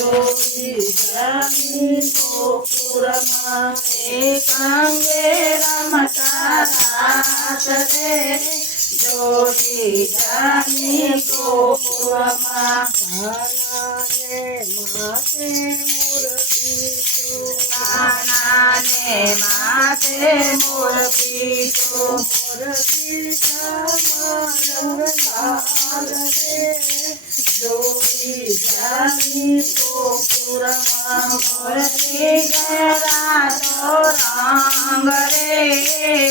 જોડી જાની ગોકુળમાં એકાંગે રમતા રાત રે જોડી જાની ગોકુળમાં કાનાને માથે મૂર્તિ કાનાને માથે મોર પીછો મૂર્તિ રંગ લાલ રે જોડી જાની ગોકુળમાં મોરથી ગરાતો રંગ રે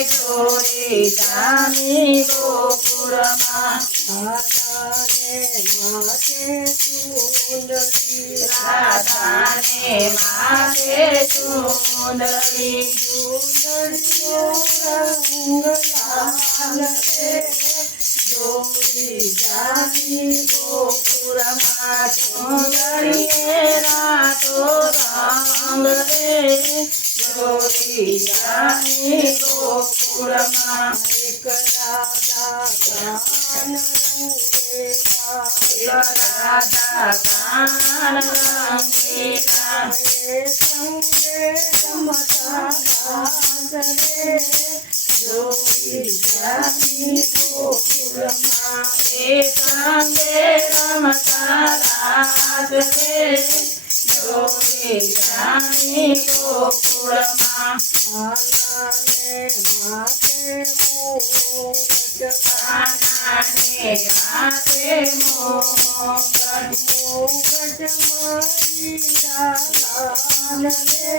જોડી જાની ગોકુળમાં રાધાને માથે સુંદરી રાધાને માથે સુંદરી સુંદરીનો રંગ લાલ રે જોડી જાની ગોકુળમાં સુંદરીએ રાતો રંગ રે જોડી જાની ગોકુળમાં એક રાધા કાન રંગેલા રાધા કાન રંગીલા સંગે રમતા રાત રે જોડી જાની ગોકુળમાં એકાંગે રમતા રાત રે જોડી જાની ગોકુળમાં કાનાને માથે મુગટ કાનાને માથે મોગટ મુગટમાં હીરા લાલ રે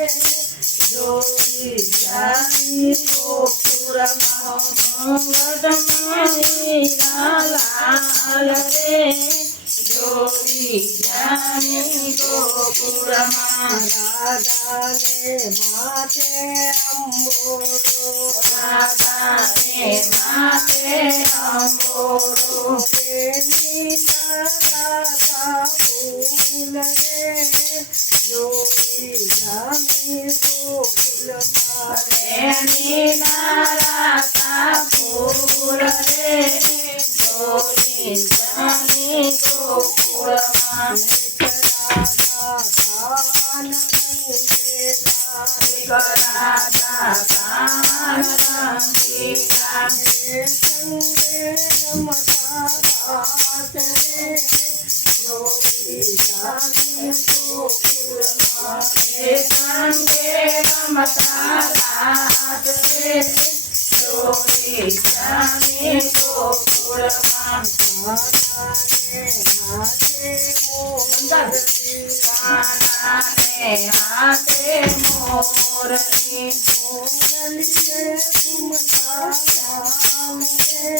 જોડી જાની ગોકુળમાં મોગટમાં હીરા લાલ રે જોડી જાની ગોકુળમાં રાધાને માથે અંબોરો રાધાને માથે અંબોરો તેની રાધા ફૂલ રે જોડી જાની ગોકુળમાં એની નારાતા ફૂલ રે જોડી જાની ગોકુળમાં રાધા કાન રંગેલા રાધા કાન રંગીલા સંગે રમતા રાત રે જોડી જાની ગોકુળમાં સંગે રમતા રાત રે જોડી જાની ગોકુળમાં કાનાને હાથે મોરલી કાનાને હાથે મોરની મોરલીએ ઘૂમતા ગામ રે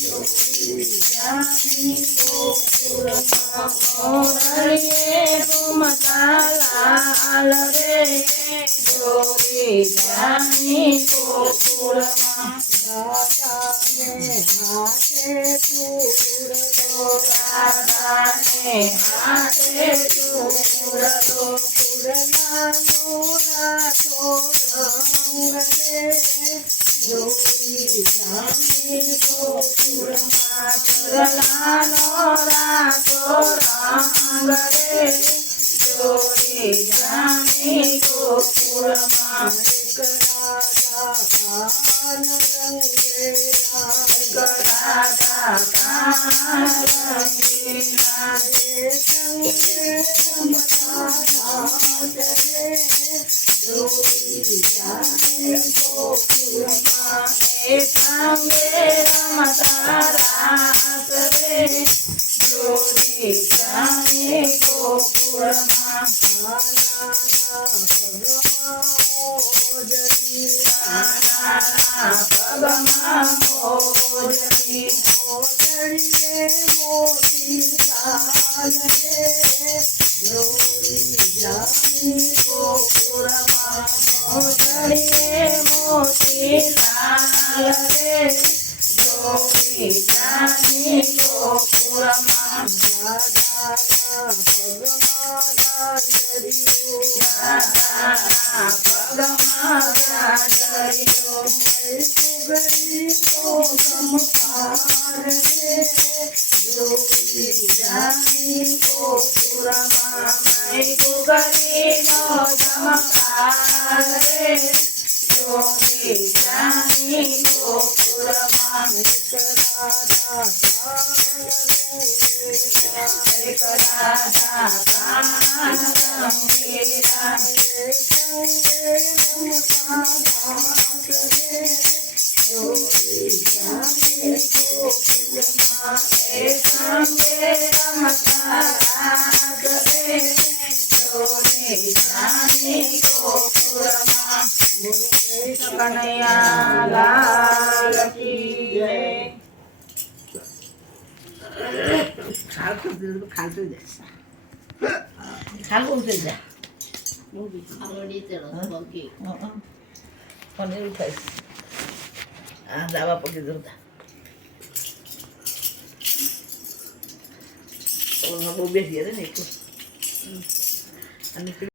જોડી જાની ગોકુળમાં મોરલીએ ઘૂમતા લાલ રે જોડી જાની ગોકુળમાં રાધાને હાથે ચૂડલો રાધાને હાથે ચૂડલો ચૂડલાનો રાતો રંગ રે જોડી જાની ગોકુળમાં ચૂડલાનો રાતો રંગ રે જોડી જાની ગોકુળમાં એક રાધા કાન રંગેલા રાધા કાન રંગીલા સંગે રમતા રાત રે જોડી જાની ગોકુળમાં એકાંગે રમતા રાત રે જોડી જાની ગોકુળમાં કાનાના પગમાં મોજડી કાનાના પગમાં મોજડી મોજડીએ મોતી લાલ રે જોડી જાની ગોકુળમાં મોજડીએ મોતી લાલ રે જોડી જાની ગોકુળમાં રાધાના પગમાં ગાજર્યો સુગરીનો ચમકાર રે જોઈ જાની ગોકુળમાં મય ગુગરીનો ચમકાર રે જોઈ જાની ગોકુળમાં એક રાધા કાન સંગીતા જોઈ જાની ગોકુળમાં એ સંગે રમતા રાગરે જોઈ જાની ગોકુળમાં કનૈયા લાલ કી જય ખાતું ખાતું દે ખાલું થઈ જાય પણ એવું થાય આ દાવા પગી જતા બહુ બેસી ને અને